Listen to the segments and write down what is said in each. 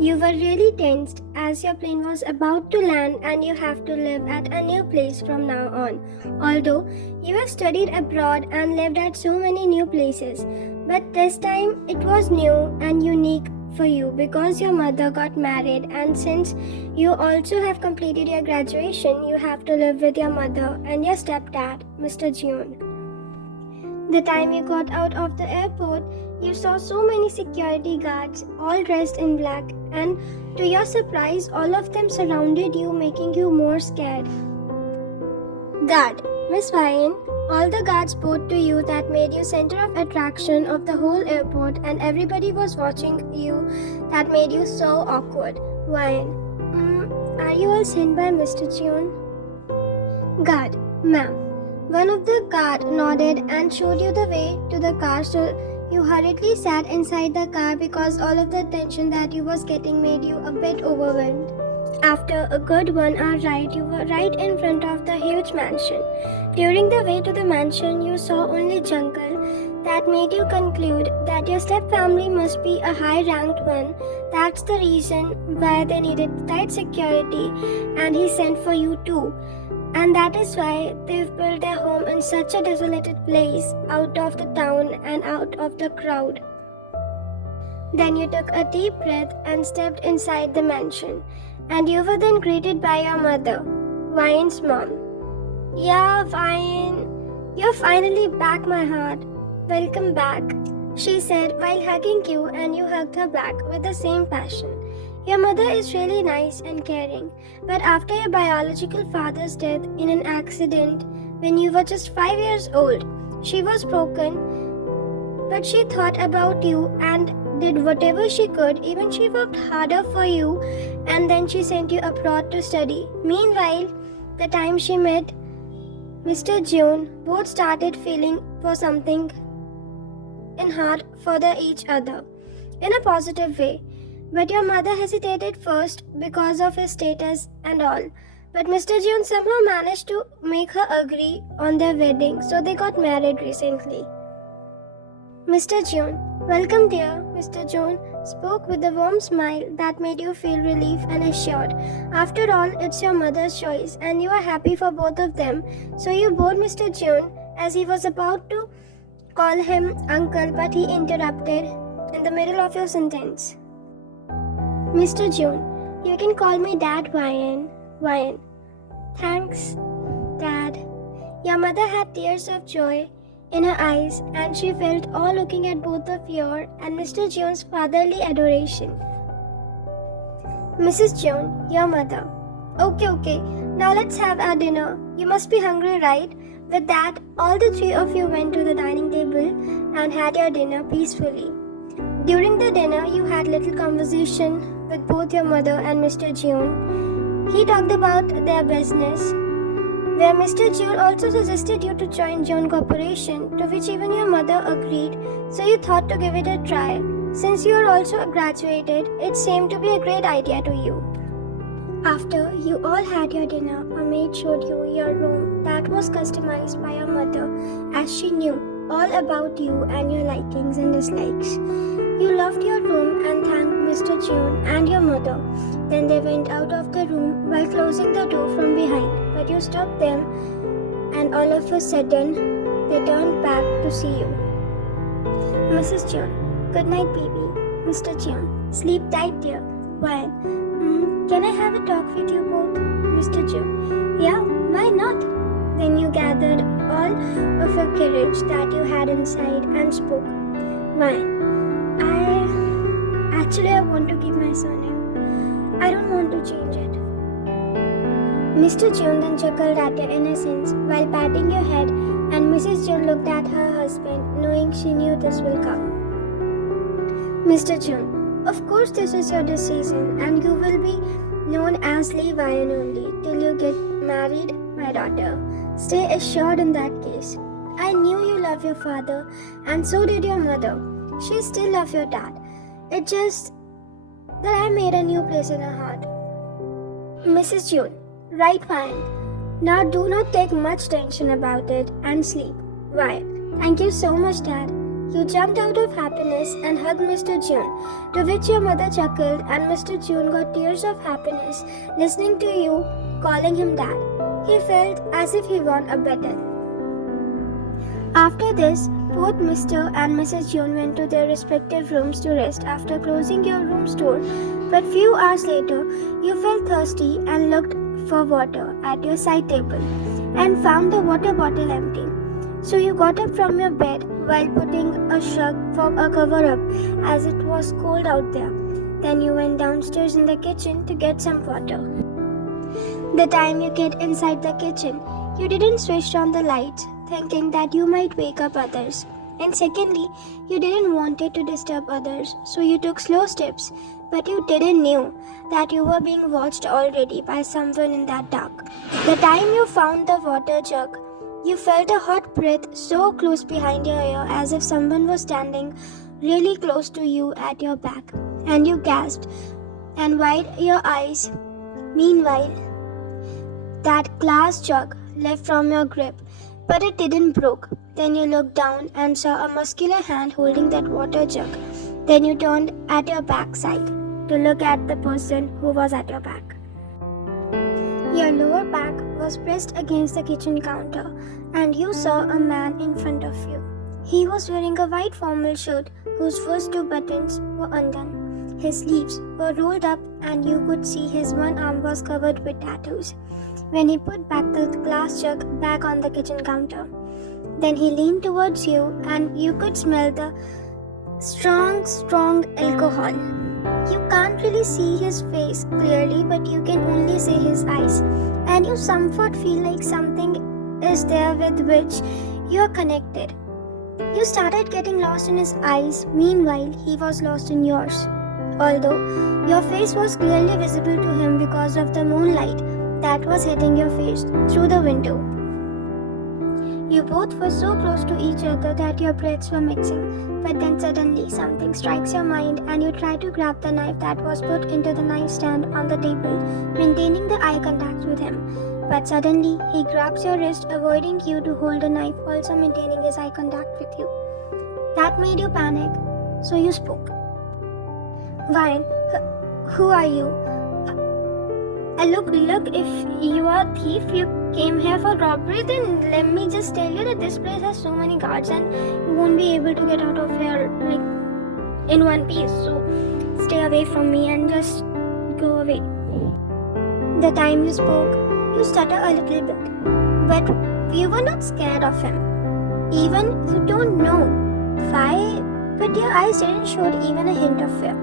You were really tensed as your plane was about to land and you have to live at a new place from now on. Although you have studied abroad and lived at so many new places, but this time it was new and unique for you because your mother got married, and since you also have completed your graduation, you have to live with your mother and your stepdad, Mr. June. The time you got out of the airport, you saw so many security guards, all dressed in black, and to your surprise, all of them surrounded you, making you more scared. Guard, Miss Ryan, all the guards spoke to you that made you center of attraction of the whole airport, and everybody was watching you that made you so awkward. Ryan, are you all sent by Mr. June? Guard, ma'am. One of the guard nodded and showed you the way to the car, so you hurriedly sat inside the car because all of the attention that you was getting made you a bit overwhelmed. After a good 1 hour ride, you were right in front of the huge mansion. During the way to the mansion, you saw only Jungkook. That made you conclude that your step-family must be a high-ranked one. That's the reason why they needed tight security, and he sent for you too. And that is why they've built their home in such a desolated place, out of the town and out of the crowd. Then you took a deep breath and stepped inside the mansion. And you were then greeted by your mother, Vian's mom. Yeah, Vian, you're finally back, my heart. Welcome back, she said while hugging you, and you hugged her back with the same passion. Your mother is really nice and caring, but after your biological father's death in an accident when you were just 5 years old, she was broken, but she thought about you and did whatever she could. Even she worked harder for you, and then she sent you abroad to study. Meanwhile, the time she met Mr. June, both started feeling for something in heart for each other in a positive way. But your mother hesitated first because of his status and all. But Mr. June somehow managed to make her agree on their wedding, so they got married recently. Mr. June, welcome dear, Mr. June spoke with a warm smile that made you feel relief and assured. After all, it's your mother's choice and you are happy for both of them. So you bowed Mr. June as he was about to call him uncle, but he interrupted in the middle of your sentence. Mr. June, you can call me Dad, Vian. Vian. Thanks, Dad. Your mother had tears of joy in her eyes, and she felt awe looking at both of your and Mr. June's fatherly adoration. Mrs. June, your mother. Okay, now let's have our dinner. You must be hungry, right? With that, all the three of you went to the dining table and had your dinner peacefully. During the dinner, you had little conversation with both your mother and Mr. June. He talked about their business, where Mr. June also suggested you to join June Corporation, to which even your mother agreed, so you thought to give it a try. Since you are also graduated, it seemed to be a great idea to you. After you all had your dinner, a maid showed you your room that was customized by your mother, as she knew all about you and your likings and dislikes. You loved your room and thanked Mr. June and your mother. Then they went out of the room while closing the door from behind, but you stopped them, and all of a sudden, they turned back to see you. Mrs. June, good night, baby. Mr. June, sleep tight, dear. While, can I have a talk with you both? Mr. June, yeah, why not? Then you gathered all of your courage that you had inside and spoke. Why? I want to keep my surname. I don't want to change it. Mr. June then chuckled at your innocence while patting your head, and Mrs. June looked at her husband, knowing she knew this will come. Mr. June, of course this is your decision, and you will be known as Lee Vian only till you get married, my daughter. Stay assured in that case. I knew you love your father, and so did your mother. She still loves your dad. It's just that I made a new place in her heart. Mrs. June, right, fine. Now do not take much tension about it and sleep. Why? Thank you so much, Dad. You jumped out of happiness and hugged Mr. June, to which your mother chuckled, and Mr. June got tears of happiness listening to you calling him dad. He felt as if he won a battle. After this, both Mr. and Mrs. June went to their respective rooms to rest after closing your room's door. But few hours later, you felt thirsty and looked for water at your side table and found the water bottle empty. So you got up from your bed while putting a shrug for a cover up as it was cold out there. Then you went downstairs in the kitchen to get some water. The time you get inside the kitchen, you didn't switch on the lights, thinking that you might wake up others. And secondly, you didn't want it to disturb others, so you took slow steps, but you didn't know that you were being watched already by someone in that dark. The time you found the water jug, you felt a hot breath so close behind your ear as if someone was standing really close to you at your back, and you gasped and wide your eyes. Meanwhile, that glass jug left from your grip, but it didn't broke. Then you looked down and saw a muscular hand holding that water jug. Then you turned at your backside to look at the person who was at your back. Your lower back was pressed against the kitchen counter, and you saw a man in front of you. He was wearing a white formal shirt whose first two buttons were undone. His sleeves were rolled up, and you could see his one arm was covered with tattoos. When he put back the glass jug back on the kitchen counter, then he leaned towards you, and you could smell the strong alcohol. You can't really see his face clearly, but you can only see his eyes, and you somewhat feel like something is there with which you are connected. You started getting lost in his eyes. Meanwhile, he was lost in yours. Although your face was clearly visible to him because of the moonlight that was hitting your face through the window. You both were so close to each other that your breaths were mixing, but then suddenly something strikes your mind and you try to grab the knife that was put into the knife stand on the table, maintaining the eye contact with him. But suddenly he grabs your wrist, avoiding you to hold the knife, also maintaining his eye contact with you. That made you panic, so you spoke. Vine, who are you? Look, if you are a thief, you came here for robbery, then let me just tell you that this place has so many guards and you won't be able to get out of here in one piece. So stay away from me and just go away. The time you spoke, you stutter a little bit, but you were not scared of him. Even you don't know why, but your eyes didn't show even a hint of fear.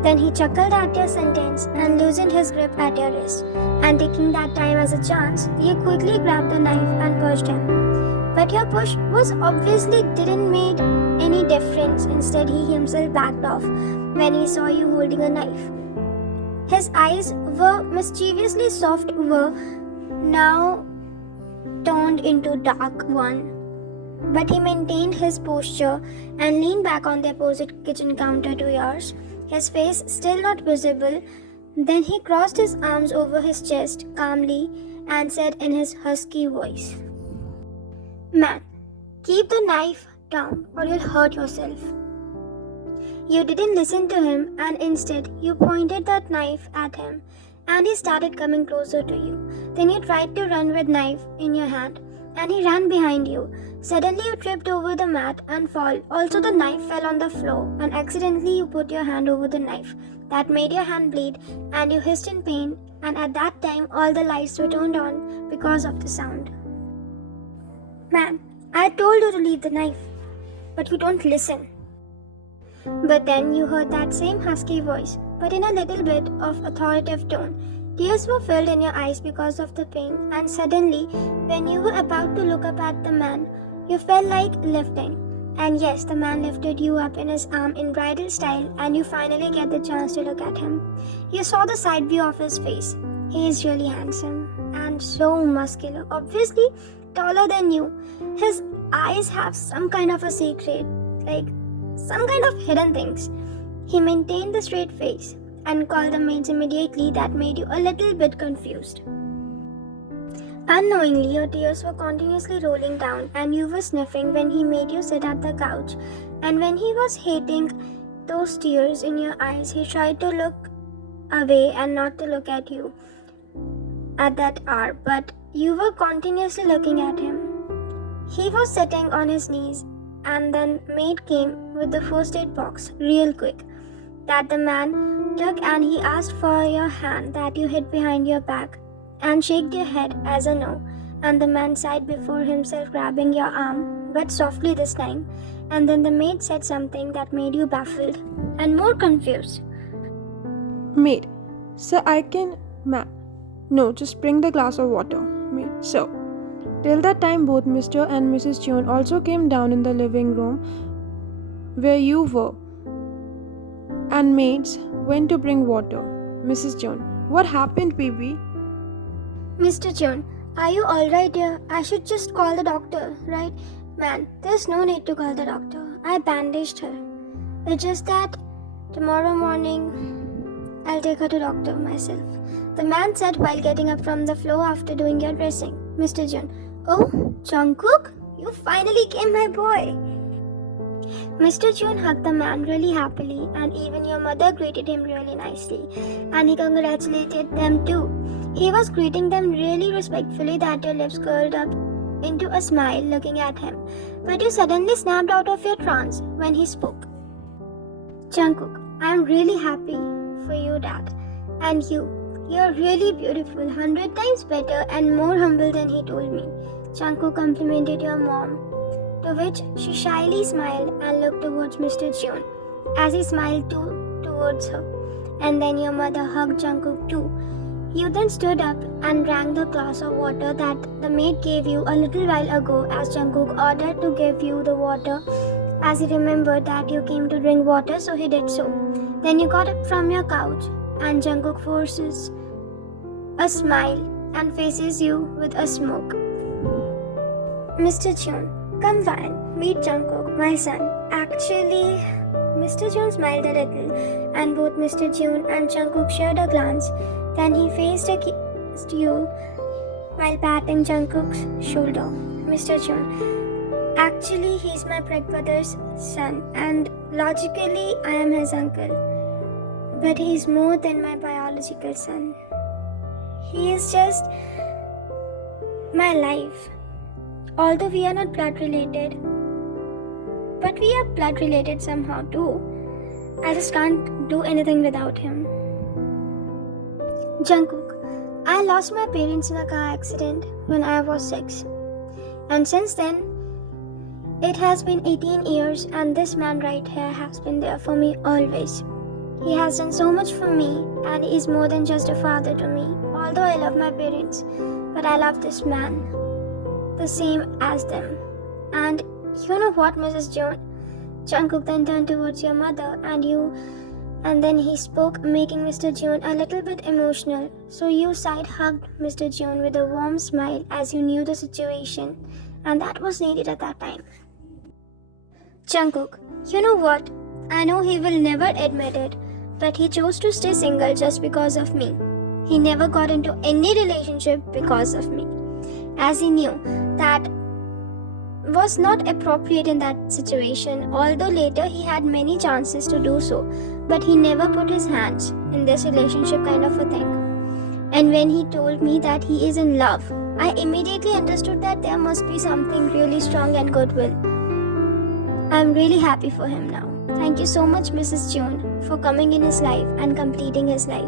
Then he chuckled at your sentence and loosened his grip at your wrist, and taking that time as a chance, you quickly grabbed the knife and pushed him. But your push was obviously didn't make any difference. Instead, he himself backed off when he saw you holding a knife. His eyes were mischievously soft, were now turned into dark one. But he maintained his posture and leaned back on the opposite kitchen counter to yours, his face still not visible. Then he crossed his arms over his chest calmly and said in his husky voice, "Man, keep the knife down or you'll hurt yourself." You didn't listen to him, and instead you pointed that knife at him, and he started coming closer to you. Then you tried to run with knife in your hand, and he ran behind you. Suddenly you tripped over the mat and fall. Also the knife fell on the floor, and accidentally you put your hand over the knife. That made your hand bleed, and you hissed in pain, and at that time all the lights were turned on because of the sound. "Man, I told you to leave the knife, but you don't listen." But then you heard that same husky voice, but in a little bit of authoritative tone. Tears were filled in your eyes because of the pain, and suddenly, when you were about to look up at the man, you felt like lifting. And yes, the man lifted you up in his arm in bridal style, and you finally get the chance to look at him. You saw the side view of his face. He is really handsome and so muscular, obviously taller than you. His eyes have some kind of a secret, like some kind of hidden things. He maintained the straight face and called the maids immediately. That made you a little bit confused. Unknowingly, your tears were continuously rolling down, and you were sniffing when he made you sit at the couch. And when he was hating those tears in your eyes, he tried to look away and not to look at you at that hour, but you were continuously looking at him. He was sitting on his knees, and then maid came with the first aid box, real quick, that the man took, and he asked for your hand that you hid behind your back, and shook your head as a no, and the man sighed before himself, grabbing your arm, but softly this time, and then the maid said something that made you baffled and more confused. Maid, sir, I can. No, just bring the glass of water. Maid, sir. Till that time, both Mr. and Mrs. Chun also came down in the living room where you were, and maids went to bring water. Mrs. Chun, what happened, baby? Mr. Chun, are you alright dear? I should just call the doctor, right? Man, there's no need to call the doctor. I bandaged her. It's just that tomorrow morning I'll take her to doctor myself, the man said while getting up from the floor after doing your dressing. Mr. Chun, oh, Jungkook, you finally came, my boy. Mr. Chun hugged the man really happily, and even your mother greeted him really nicely, and he congratulated them too. He was greeting them really respectfully that your lips curled up into a smile looking at him, but you suddenly snapped out of your trance when he spoke. Jungkook, I am really happy for you, Dad, and you're really beautiful, 100 times better and more humble than he told me. Jungkook complimented your mom, to which she shyly smiled and looked towards Mr. Chun as he smiled too towards her. And then your mother hugged Jungkook too. You then stood up and drank the glass of water that the maid gave you a little while ago, as Jungkook ordered to give you the water, as he remembered that you came to drink water, so he did so. Then you got up from your couch, and Jungkook forces a smile and faces you with a smoke. Mr. Chun, come on, meet Jungkook, my son. Actually, Mr. Chun smiled a little, and both Mr. Chun and Jungkook shared a glance. Then he faced against you while patting Jungkook's shoulder. Mr. Chun, actually, he's my brother's son, and logically, I am his uncle. But he's more than my biological son. He is just my life. Although we are not blood related, but we are blood related somehow too. I just can't do anything without him. Jungkook, I lost my parents in a car accident when I was 6. And since then, it has been 18 years, and this man right here has been there for me always. He has done so much for me, and he is more than just a father to me. Although I love my parents, but I love this man the same as them. And you know what, Mrs. Chun? Jungkook then turned towards your mother and then he spoke, making Mr. Chun a little bit emotional. So you side-hugged Mr. Chun with a warm smile as you knew the situation, and that was needed at that time. Jungkook, you know what? I know he will never admit it, but he chose to stay single just because of me. He never got into any relationship because of me, as he knew that was not appropriate in that situation, although later he had many chances to do so, but he never put his hands in this relationship kind of a thing. And when he told me that he is in love, I immediately understood that there must be something really strong and goodwill. I'm really happy for him now. Thank you so much, Mrs. Chun, for coming in his life and completing his life.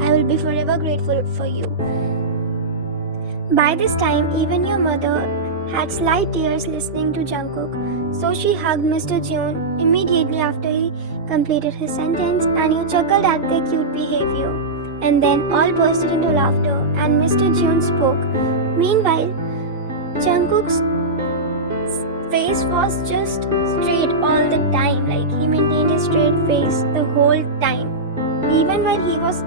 I will be forever grateful for you. By this time, even your mother had slight tears listening to Jungkook, so she hugged Mr. Chun immediately after he completed his sentence, and you chuckled at their cute behavior. And then all bursted into laughter, and Mr. Chun spoke. Meanwhile, Jungkook's face was just straight all the time, like he maintained his straight face the whole time, even while he was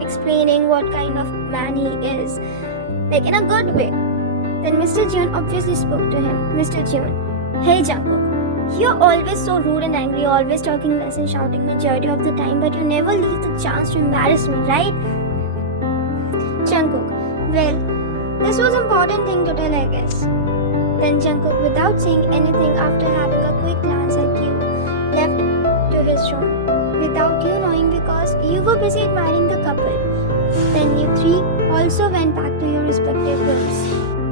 explaining what kind of man he is, like in a good way. Then Mr. Chun obviously spoke to him. Mr. Chun, hey Jungkook, you're always so rude and angry, always talking less and shouting majority of the time, but you never leave the chance to embarrass me, right? Jungkook, well, This was important thing to tell, I guess. Then Jungkook, without saying anything after having a quick glance at you, left to his room without you knowing because you were busy admiring the couple. Then you three also went back to your respective rooms.